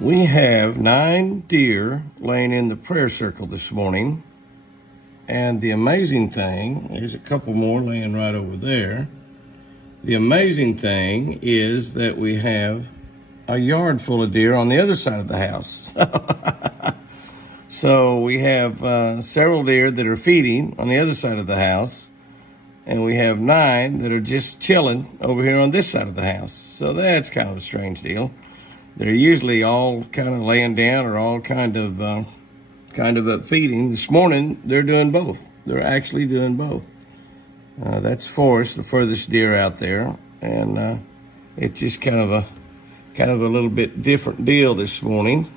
We have 9 deer laying in the prayer circle this morning. And the amazing thing, there's a couple more laying right over there. The amazing thing is that we have a yard full of deer on the other side of the house. So we have several deer that are feeding on the other side of the house. And we have 9 that are just chilling over here on this side of the house. So that's kind of a strange deal. They're usually all kind of laying down or all kind of up feeding. This morning, they're doing both. They're actually doing both. That's Forrest, the furthest deer out there. And it's just kind of a little bit different deal this morning.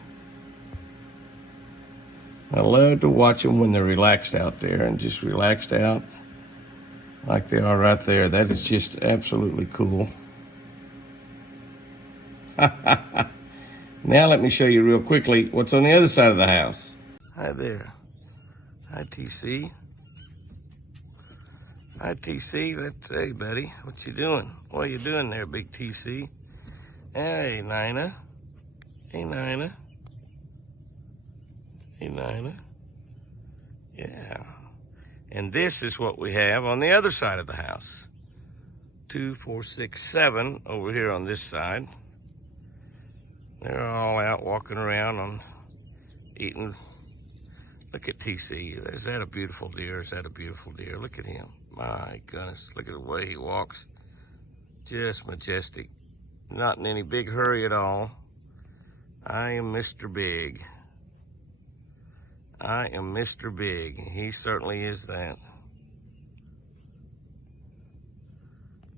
I love to watch them when they're relaxed out there and just relaxed out like they are right there. That is just absolutely cool. Now let me show you real quickly what's on the other side of the house. Hi there. Hi, TC. Hi, TC. Hey, buddy. What you doing? What you doing there, big TC? Hey, Nina. Hey, Nina. Hey, Nina. Yeah. And this is what we have on the other side of the house. 2, 4, 6, 7 over here on this side. They're all out walking around on eating. Look at TC. Is that a beautiful deer? Is that a beautiful deer? Look at him. My goodness. Look at the way he walks. Just majestic. Not in any big hurry at all. I am Mr. Big. I am Mr. Big. He certainly is that.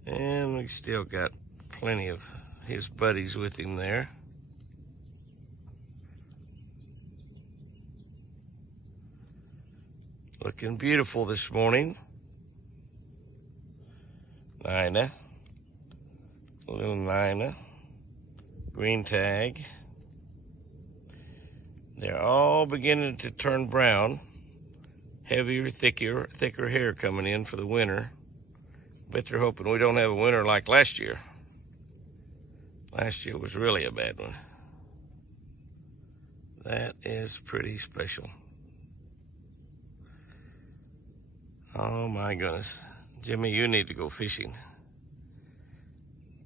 And we still got plenty of his buddies with him there. Looking beautiful this morning. Nina. Little Nina. Green tag. They're all beginning to turn brown. Heavier, thicker hair coming in for the winter. Bet they're hoping we don't have a winter like last year. Last year was really a bad one. That is pretty special. Oh my goodness. Jimmy, you need to go fishing.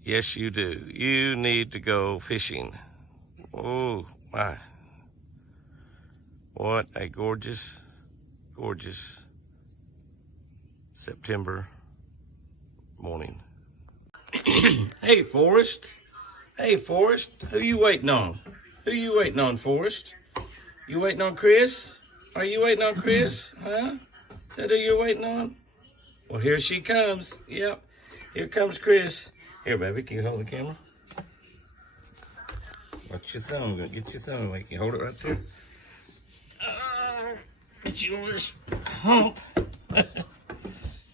Yes, you do. You need to go fishing. Oh my. What a gorgeous, gorgeous September morning. Hey, Forrest. Hey, Forrest. Who you waiting on? Who you waiting on, Forrest? You waiting on Chris? Are you waiting on Chris? Huh? Is that who you're waiting on? Well, here she comes. Yep. Here comes Chris. Here, baby. Can you hold the camera? Watch your thumb. Get your thumb away. Can you hold it right there? Get you on this hump. Kind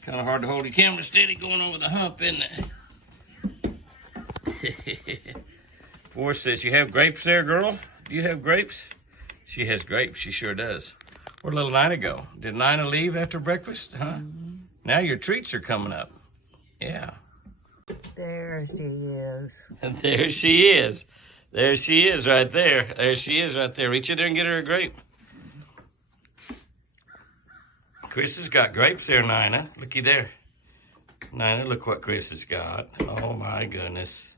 of hard to hold your camera steady going over the hump, isn't it? Forrest says, you have grapes there, girl? Do you have grapes? She has grapes. She sure does. Where'd little Nina go? Did Nina leave after breakfast? Huh? Mm-hmm. Now your treats are coming up. Yeah. There she is. And there she is. There she is right there. There she is right there. Reach in there and get her a grape. Chris has got grapes there, Nina. Looky there. Nina, look what Chris has got. Oh, my goodness.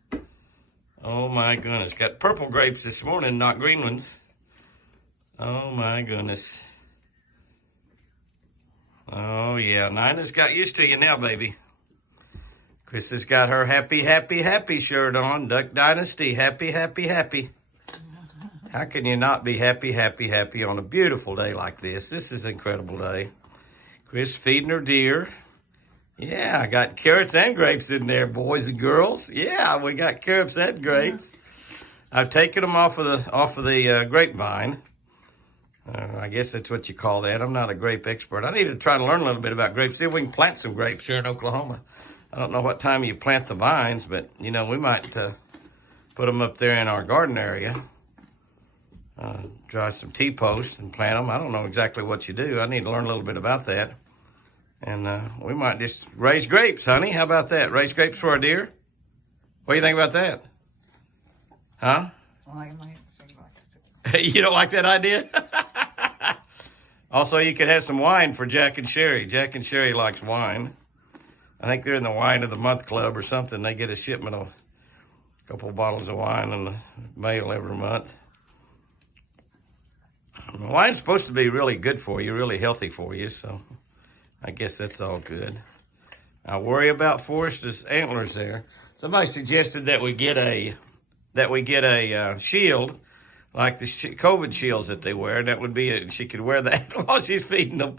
Oh, my goodness. Got purple grapes this morning, not green ones. Oh, my goodness. Oh, yeah. Nina's got used to you now, baby. Chris has got her happy, happy, happy shirt on. Duck Dynasty, happy, happy, happy. How can you not be happy, happy, happy on a beautiful day like this? This is an incredible day. Chris feeding her deer. Yeah, I got carrots and grapes in there, boys and girls. Yeah, we got carrots and grapes. I've taken them off of the grapevine. I guess that's what you call that. I'm not a grape expert. I need to try to learn a little bit about grapes. See if we can plant some grapes here in Oklahoma. I don't know what time you plant the vines, but, you know, we might put them up there in our garden area. Dry some T-posts and plant them. I don't know exactly what you do. I need to learn a little bit about that. And we might just raise grapes, honey. How about that? Raise grapes for our deer? What do you think about that? Huh? Well, I might say You don't like that idea? Also, you could have some wine for Jack and Sherry. Jack and Sherry likes wine. I think they're in the Wine of the Month Club or something. They get a shipment of a couple of bottles of wine in the mail every month. Wine's supposed to be really good for you, really healthy for you, so I guess that's all good. I worry about Forrest's antlers there. Somebody suggested that we get a shield, like the COVID shields that they wear. That would be she could wear that while she's feeding them.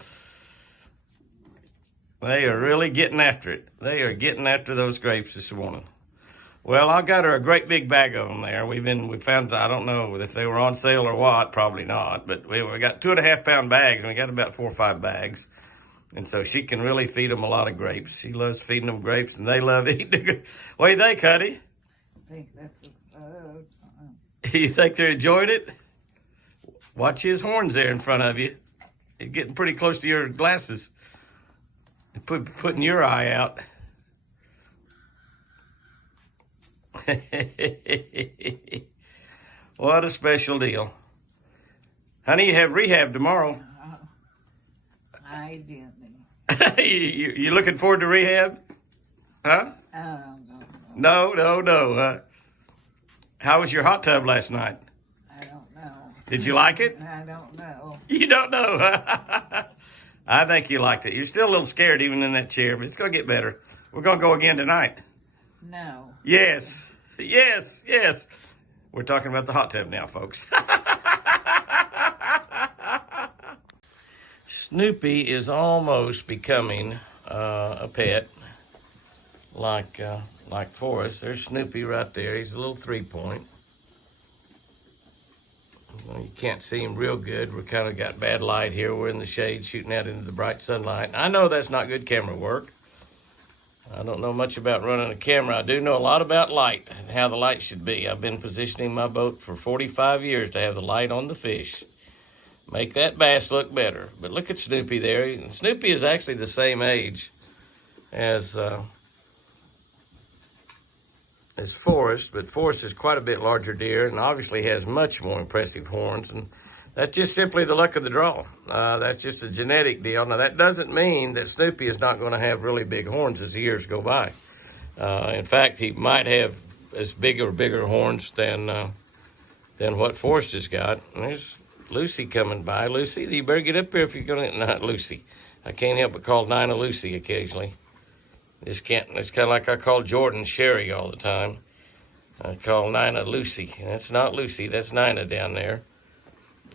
They are really getting after it. They are getting after those grapes this morning. Well, I got her a great big bag of them there. We found, I don't know if they were on sale or what, probably not, but we got 2.5 pound bags, and we got about 4 or 5 bags. And so she can really feed them a lot of grapes. She loves feeding them grapes, and they love eating the grapes. What do you think, honey? I think that's You think they're enjoying it? Watch his horns there in front of you. He's getting pretty close to your glasses. Putting your eye out. What a special deal. Honey, you have rehab tomorrow. I didn't. You looking forward to rehab? Huh? No. How was your hot tub last night? I don't know. Did you like it? I don't know. You don't know. I think you liked it. You're still a little scared even in that chair, but it's going to get better. We're going to go again tonight. No. Yes. We're talking about the hot tub now, folks. Snoopy is almost becoming a pet, like Forrest. There's Snoopy right there. He's a little 3-point. You can't see him real good. We kind of got bad light here. We're in the shade shooting out into the bright sunlight. I know that's not good camera work. I don't know much about running a camera. I do know a lot about light and how the light should be. I've been positioning my boat for 45 years to have the light on the fish. Make that bass look better. But look at Snoopy there. And Snoopy is actually the same age as Forrest, but Forrest is quite a bit larger deer and obviously has much more impressive horns, and that's just simply the luck of the draw. That's just a genetic deal. Now, that doesn't mean that Snoopy is not going to have really big horns as the years go by. In fact, he might have as big or bigger horns than what Forrest has got. And there's Lucy coming by. Lucy, you better get up here if you're going to... Not Lucy. I can't help but call Nina Lucy occasionally. It's kind of like I call Jordan Sherry all the time. I call Nina Lucy. That's not Lucy. That's Nina down there.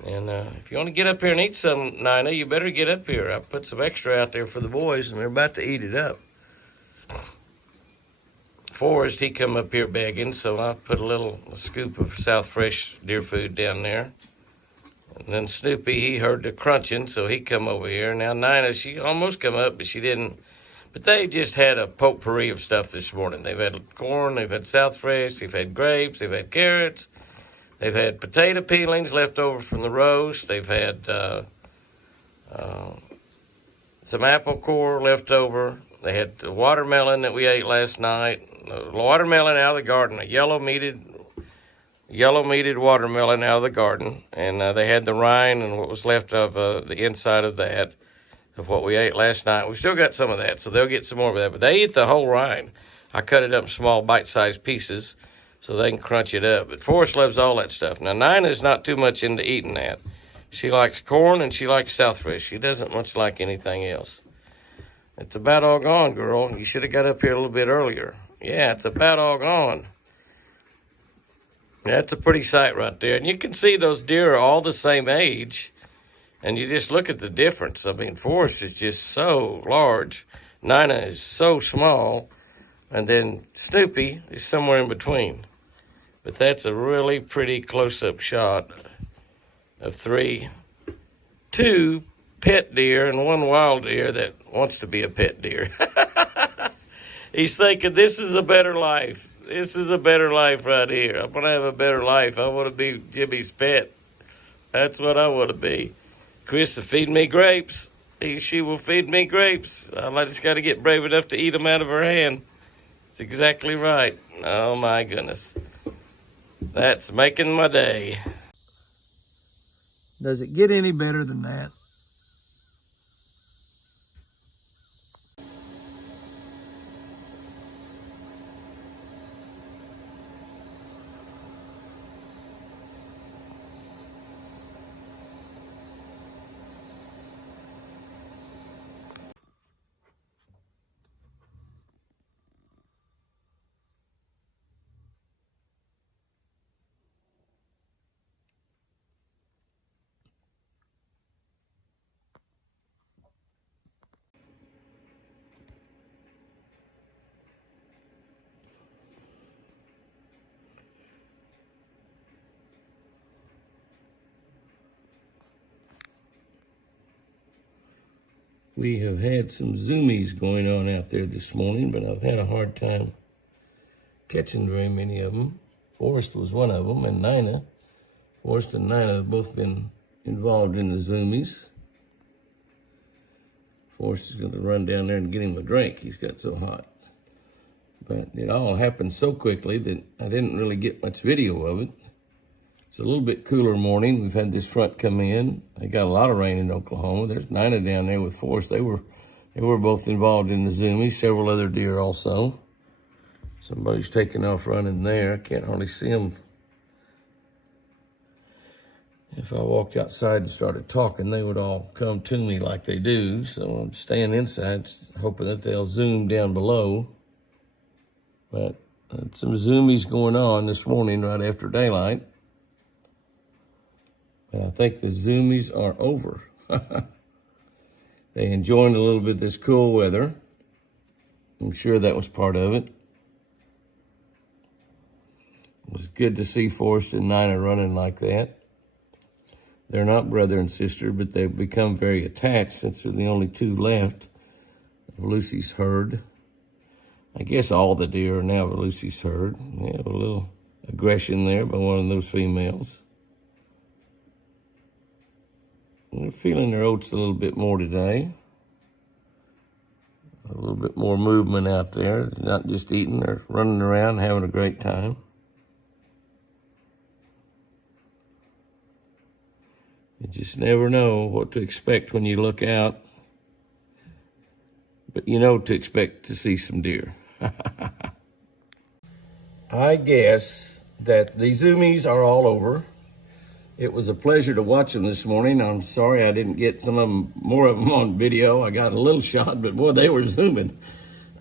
And if you want to get up here and eat some, Nina, you better get up here. I put some extra out there for the boys, and they're about to eat it up. Forrest, he come up here begging, so I put a scoop of South Fresh deer food down there. And then Snoopy, he heard the crunching, so he come over here. Now Nina, she almost come up, but she didn't. But they just had a potpourri of stuff this morning. They've had corn, they've had South Fresh, they've had grapes, they've had carrots, they've had potato peelings left over from the roast, they've had some apple core left over, they had the watermelon that we ate last night, watermelon out of the garden, a yellow meated watermelon out of the garden, and they had the rind and what was left of the inside of that. Of what we ate last night. We still got some of that, so they'll get some more of that. But they eat the whole rind. I cut it up in small bite-sized pieces so they can crunch it up. But Forrest loves all that stuff. Now, Nina's not too much into eating that. She likes corn and she likes South Fresh. She doesn't much like anything else. It's about all gone, girl. You should have got up here a little bit earlier. Yeah, it's about all gone. That's a pretty sight right there. And you can see those deer are all the same age. And you just look at the difference. I mean, Forrest is just so large. Nina is so small. And then Snoopy is somewhere in between. But that's a really pretty close-up shot of two pet deer and one wild deer that wants to be a pet deer. He's thinking, this is a better life. This is a better life right here. I'm going to have a better life. I want to be Jimmy's pet. That's what I want to be. Chris will feed me grapes. She will feed me grapes. I just got to get brave enough to eat them out of her hand. That's exactly right. Oh, my goodness. That's making my day. Does it get any better than that? We have had some zoomies going on out there this morning, but I've had a hard time catching very many of them. Forrest was one of them, and Nina. Forrest and Nina have both been involved in the zoomies. Forrest is going to run down there and get him a drink. He's got so hot. But it all happened so quickly that I didn't really get much video of it. It's a little bit cooler morning. We've had this front come in. They got a lot of rain in Oklahoma. There's Nina down there with Forrest. They were both involved in the zoomies. Several other deer also. Somebody's taking off running there. I can't hardly see them. If I walked outside and started talking, they would all come to me like they do. So I'm staying inside, hoping that they'll zoom down below. But some zoomies going on this morning right after daylight. But I think the zoomies are over. They enjoyed a little bit of this cool weather. I'm sure that was part of it. It was good to see Forrest and Nina running like that. They're not brother and sister, but they've become very attached since they're the only two left of Lucy's herd. I guess all the deer are now of Lucy's herd. Yeah, a little aggression there by one of those females. They're feeling their oats a little bit more today. A little bit more movement out there. Not just eating, they're running around having a great time. You just never know what to expect when you look out. But you know to expect to see some deer. I guess that the zoomies are all over. It was a pleasure to watch them this morning. I'm sorry I didn't get more of them on video. I got a little shot, but boy, they were zooming.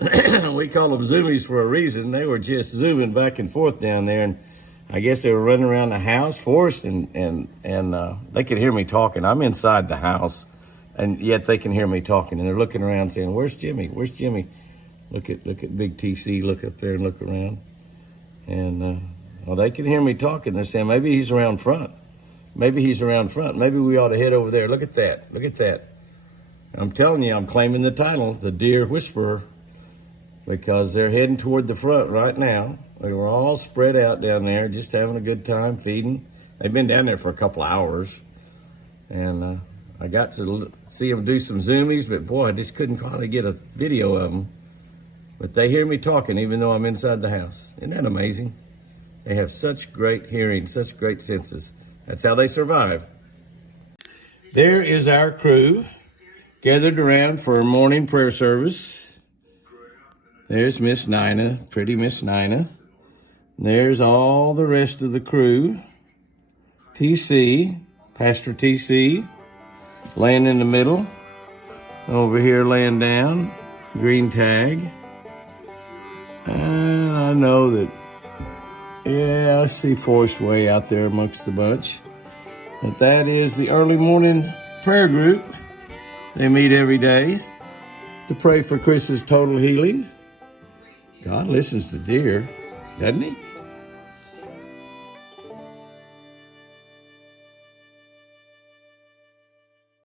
We call them zoomies for a reason. They were just zooming back and forth down there, and I guess they were running around the house, Forrest, and they could hear me talking. I'm inside the house, and yet they can hear me talking, and they're looking around saying, "Where's Jimmy? Where's Jimmy?" Look at Big TC. Look up there and look around, and well, they can hear me talking. They're saying maybe he's around front. Maybe he's around front. Maybe we ought to head over there. Look at that. Look at that. I'm telling you, I'm claiming the title, the Deer Whisperer, because they're heading toward the front right now. They were all spread out down there, just having a good time, feeding. They've been down there for a couple of hours. And I got to see them do some zoomies, but boy, I just couldn't finally get a video of them. But they hear me talking even though I'm inside the house. Isn't that amazing? They have such great hearing, such great senses. That's how they survive. There is our crew gathered around for a morning prayer service. There's Miss Nina, pretty Miss Nina. There's all the rest of the crew. TC, Pastor TC, laying in the middle. Over here laying down, green tag. And I know that, yeah, I see Forrest way out there amongst the bunch. But that is the early morning prayer group. They meet every day to pray for Chris's total healing. God listens to deer, doesn't he?